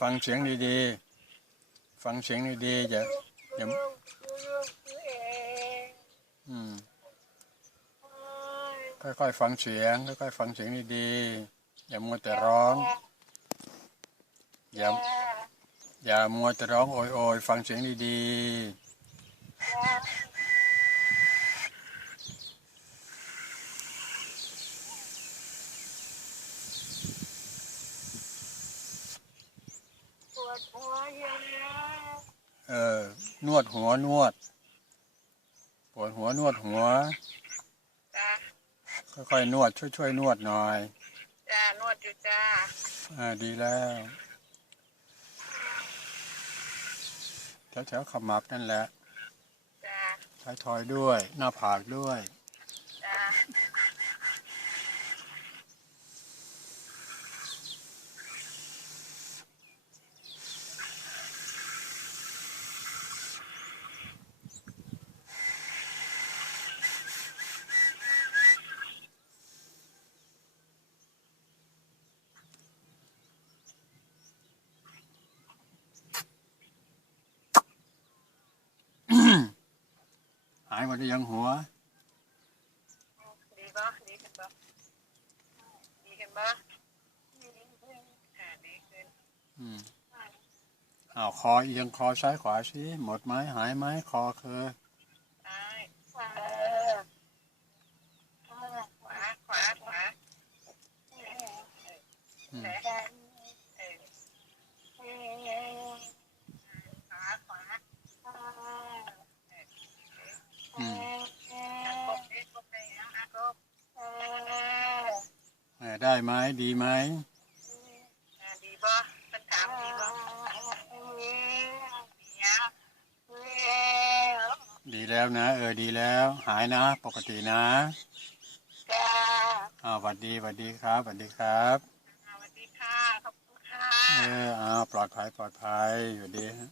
ฟังเสียงดีๆ ฟังเสียงดีๆอย่าอย่าอืมค่อยๆฟังเสียงค่อยๆฟังเสียงดีๆอย่ามัวแต่ร้องอย่าอย่ามัวแต่ร้องโอยโอยฟังเสียงดีๆ ปวดหัว เยอะนะเออนวดหัวนวด ปวดหัวนวดหัว จ้าค่อยๆนวดช่วยๆนวดหน่อยจ้านวดอยู่จ้าอ่าดีแล้วแถวๆขมับนั่นแหละจ้าท้ายทอยด้วย หน้าผากด้วย หายหมดหรือยังหัว ดีบ่ดีขึ้นบ่ดีขึ้นบ่อ่าดีขึ้นอืมอ้าวคอเอียงคอซ้ายขวาสิหมดไหมหายไหมคอคือ ซ้ายขวาขวาขวาขวาขวา อืม เออขวาขวา อืม กบดิกบไปแล้วอะกบ เออ ได้ไหมดีไหมอ่าดีบ่เป็นถามดีบ่ดีแล้วดีแล้วนะ เออดีแล้ว หายนะ ปกตินะจ้าอ้าวสวัสดีสวัสดีครับสวัสดีครับ สวัสดีค่ะขอบคุณค่ะเอออ้าวปลอดภัยปลอดภัยอยู่ดีฮะ